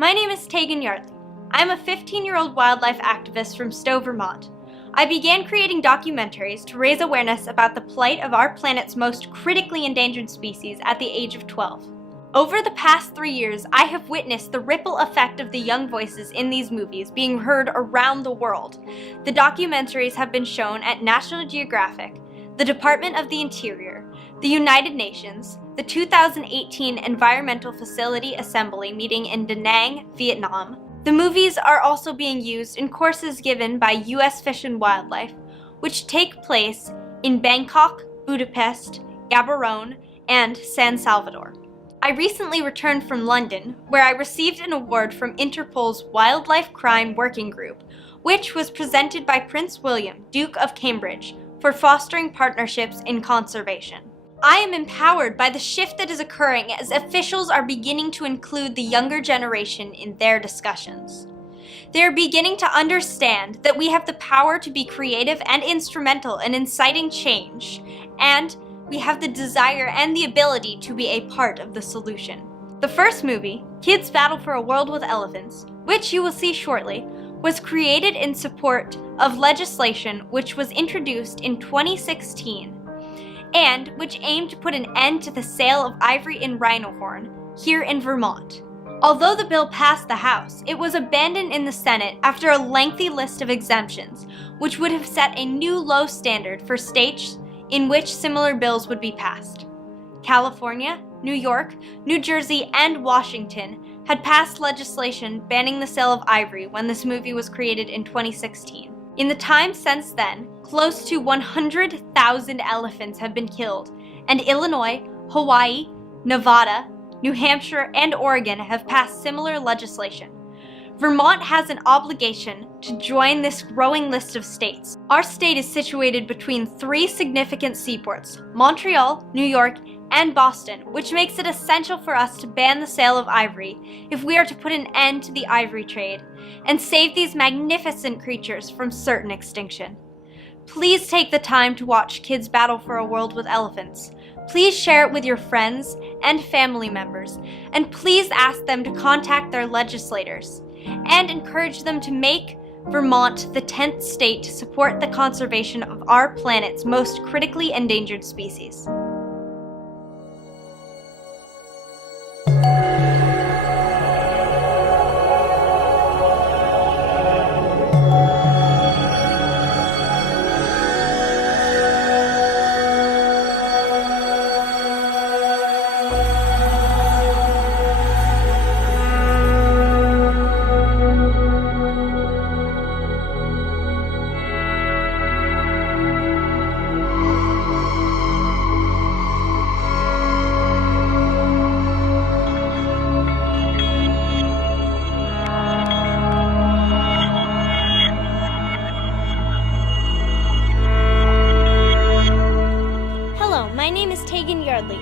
My name is Tegan Yardley. I'm a 15-year-old wildlife activist from Stowe, Vermont. I began creating documentaries to raise awareness about the plight of our planet's most critically endangered species at the age of 12. Over the past 3 years, I have witnessed the ripple effect of the young voices in these movies being heard around the world. The documentaries have been shown at National Geographic, the Department of the Interior, the United Nations, the 2018 Environmental Facility Assembly meeting in Da Nang, Vietnam. The movies are also being used in courses given by U.S. Fish and Wildlife, which take place in Bangkok, Budapest, Gaborone, and San Salvador. I recently returned from London, where I received an award from Interpol's Wildlife Crime Working Group, which was presented by Prince William, Duke of Cambridge, for fostering partnerships in conservation. I am empowered by the shift that is occurring as officials are beginning to include the younger generation in their discussions. They are beginning to understand that we have the power to be creative and instrumental in inciting change, and we have the desire and the ability to be a part of the solution. The first movie, Kids Battle for a World with Elephants, which you will see shortly, was created in support of legislation which was introduced in 2016 and which aimed to put an end to the sale of ivory and rhino horn here in Vermont. Although the bill passed the House, it was abandoned in the Senate after a lengthy list of exemptions, which would have set a new low standard for states in which similar bills would be passed. California, New York, New Jersey, and Washington had passed legislation banning the sale of ivory when this movie was created in 2016. In the time since then, close to 100,000 elephants have been killed, and Illinois, Hawaii, Nevada, New Hampshire, and Oregon have passed similar legislation. Vermont has an obligation to join this growing list of states. Our state is situated between 3 significant seaports, Montreal, New York, and Boston, which makes it essential for us to ban the sale of ivory if we are to put an end to the ivory trade and save these magnificent creatures from certain extinction. Please take the time to watch Kids Battle for a World with Elephants. Please share it with your friends and family members, and please ask them to contact their legislators and encourage them to make Vermont the 10th state to support the conservation of our planet's most critically endangered species.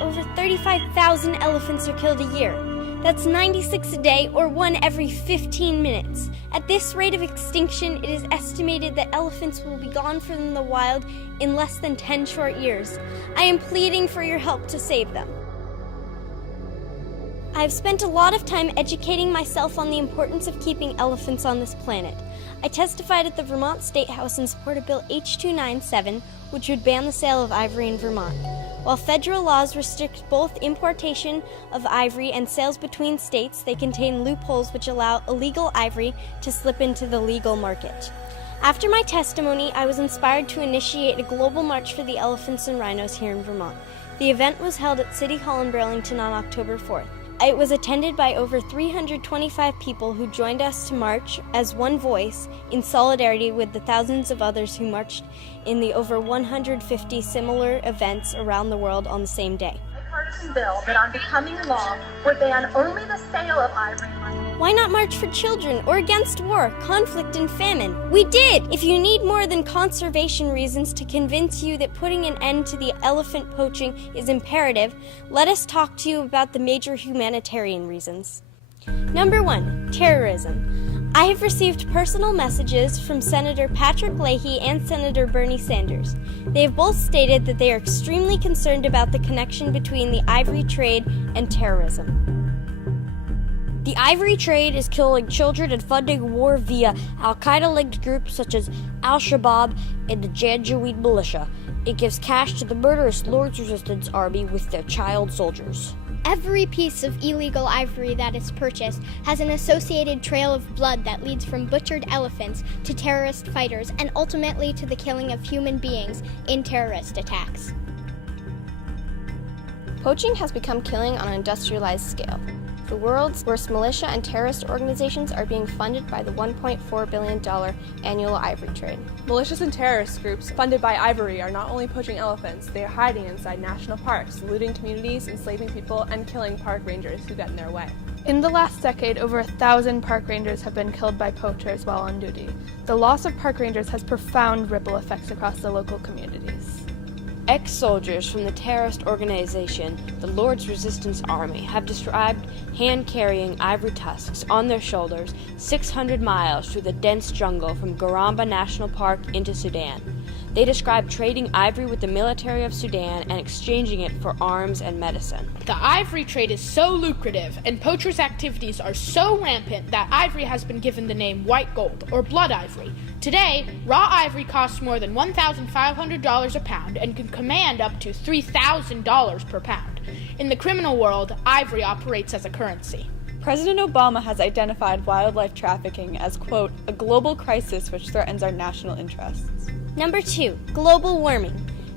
Over 35,000 elephants are killed a year. That's 96 a day, or 1 every 15 minutes. At this rate of extinction, it is estimated that elephants will be gone from the wild in less than 10 short years. I am pleading for your help to save them. I have spent a lot of time educating myself on the importance of keeping elephants on this planet. I testified at the Vermont State House in support of Bill H297, which would ban the sale of ivory in Vermont. While federal laws restrict both importation of ivory and sales between states, they contain loopholes which allow illegal ivory to slip into the legal market. After my testimony, I was inspired to initiate a global march for the elephants and rhinos here in Vermont. The event was held at City Hall in Burlington on October 4th. It was attended by over 325 people who joined us to march as one voice in solidarity with the thousands of others who marched in the over 150 similar events around the world on the same day. A partisan bill that on becoming law would ban only the sale of ivory. Why not march for children or against war, conflict, and famine? We did! If you need more than conservation reasons to convince you that putting an end to the elephant poaching is imperative, let us talk to you about the major humanitarian reasons. Number 1, terrorism. I have received personal messages from Senator Patrick Leahy and Senator Bernie Sanders. They have both stated that they are extremely concerned about the connection between the ivory trade and terrorism. The ivory trade is killing children and funding war via Al-Qaeda-linked groups such as Al-Shabaab and the Janjaweed militia. It gives cash to the murderous Lord's Resistance Army with their child soldiers. Every piece of illegal ivory that is purchased has an associated trail of blood that leads from butchered elephants to terrorist fighters and ultimately to the killing of human beings in terrorist attacks. Poaching has become killing on an industrialized scale. The world's worst militia and terrorist organizations are being funded by the $1.4 billion annual ivory trade. Militias and terrorist groups funded by ivory are not only poaching elephants, they are hiding inside national parks, looting communities, enslaving people, and killing park rangers who get in their way. In the last decade, over 1,000 park rangers have been killed by poachers while on duty. The loss of park rangers has profound ripple effects across the local communities. Ex-soldiers from the terrorist organization, the Lord's Resistance Army, have described hand-carrying ivory tusks on their shoulders 600 miles through the dense jungle from Garamba National Park into Sudan. They describe trading ivory with the military of Sudan and exchanging it for arms and medicine. The ivory trade is so lucrative and poachers' activities are so rampant that ivory has been given the name white gold or blood ivory. Today, raw ivory costs more than $1,500 a pound and can command up to $3,000 per pound. In the criminal world, ivory operates as a currency. President Obama has identified wildlife trafficking as, quote, a global crisis which threatens our national interests. Number 2, global warming.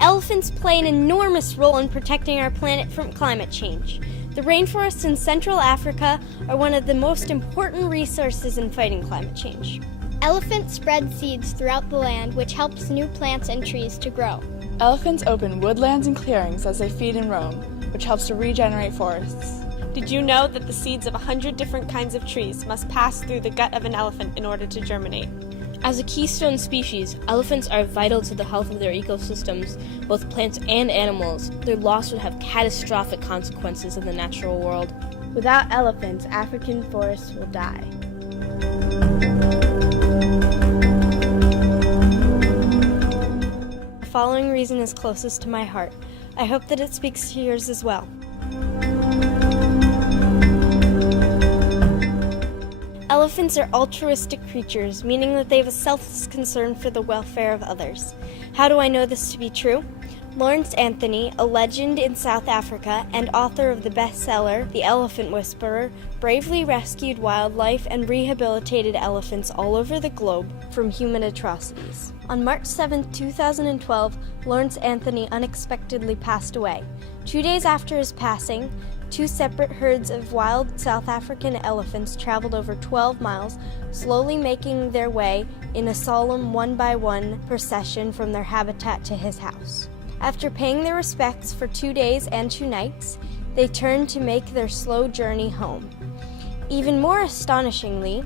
Elephants play an enormous role in protecting our planet from climate change. The rainforests in Central Africa are one of the most important resources in fighting climate change. Elephants spread seeds throughout the land, which helps new plants and trees to grow. Elephants open woodlands and clearings as they feed and roam, which helps to regenerate forests. Did you know that the seeds of 100 different kinds of trees must pass through the gut of an elephant in order to germinate? As a keystone species, elephants are vital to the health of their ecosystems, both plants and animals. Their loss would have catastrophic consequences in the natural world. Without elephants, African forests will die. The following reason is closest to my heart. I hope that it speaks to yours as well. Elephants are altruistic creatures, meaning that they have a selfless concern for the welfare of others. How do I know this to be true? Lawrence Anthony, a legend in South Africa and author of the bestseller The Elephant Whisperer, bravely rescued wildlife and rehabilitated elephants all over the globe from human atrocities. On March 7, 2012, Lawrence Anthony unexpectedly passed away. 2 days after his passing, 2 separate herds of wild South African elephants traveled over 12 miles, slowly making their way in a solemn one-by-one procession from their habitat to his house. After paying their respects for 2 days and 2 nights, they turned to make their slow journey home. Even more astonishingly,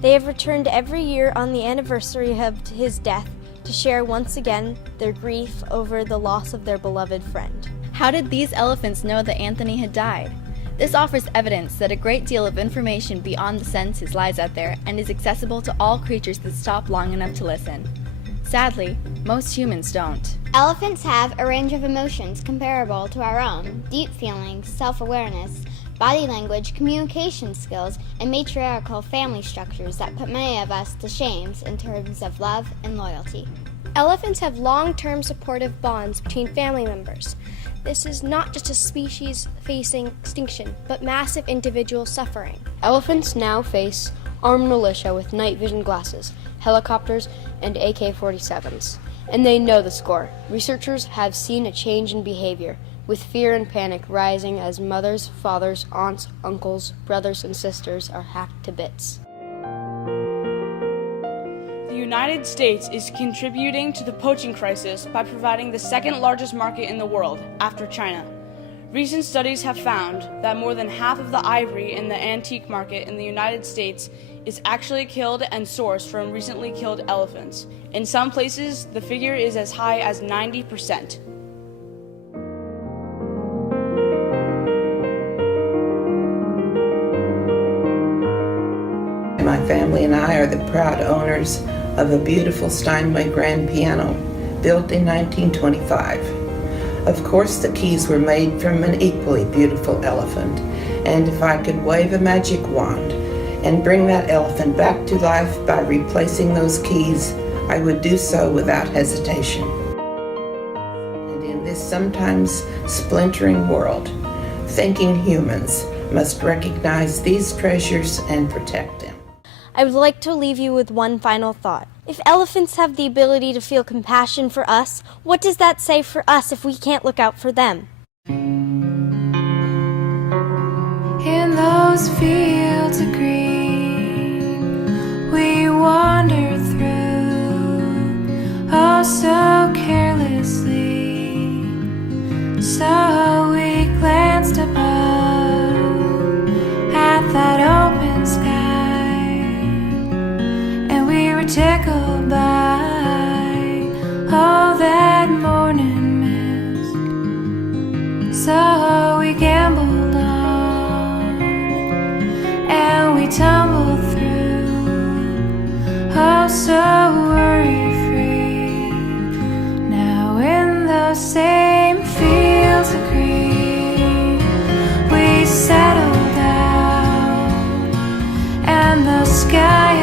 they have returned every year on the anniversary of his death to share once again their grief over the loss of their beloved friend. How did these elephants know that Anthony had died? This offers evidence that a great deal of information beyond the senses lies out there and is accessible to all creatures that stop long enough to listen. Sadly, most humans don't. Elephants have a range of emotions comparable to our own: deep feelings, self-awareness, body language, communication skills, and matriarchal family structures that put many of us to shame in terms of love and loyalty. Elephants have long-term supportive bonds between family members. This is not just a species facing extinction, but massive individual suffering. Elephants now face armed militia with night vision glasses, helicopters, and AK-47s. And they know the score. Researchers have seen a change in behavior, with fear and panic rising as mothers, fathers, aunts, uncles, brothers, and sisters are hacked to bits. The United States is contributing to the poaching crisis by providing the second largest market in the world, after China. Recent studies have found that more than half of the ivory in the antique market in the United States is actually killed and sourced from recently killed elephants. In some places, the figure is as high as 90%. My family and I are the proud owners of a beautiful Steinway grand piano built in 1925. Of course, the keys were made from an equally beautiful elephant, And if I could wave a magic wand and bring that elephant back to life by replacing those keys, I would do so without hesitation. And in this sometimes splintering world, thinking humans must recognize these treasures and protect them. I would like to leave you with one final thought. If elephants have the ability to feel compassion for us, what does that say for us if we can't look out for them? In those fields of green, we wander through, oh so carelessly. So we glanced above at that open sky, and we were tickled by all that morning mist. So we gambled on, and we tumbled through, oh so worry-free. Now in those same fields of green, we settled down, and the sky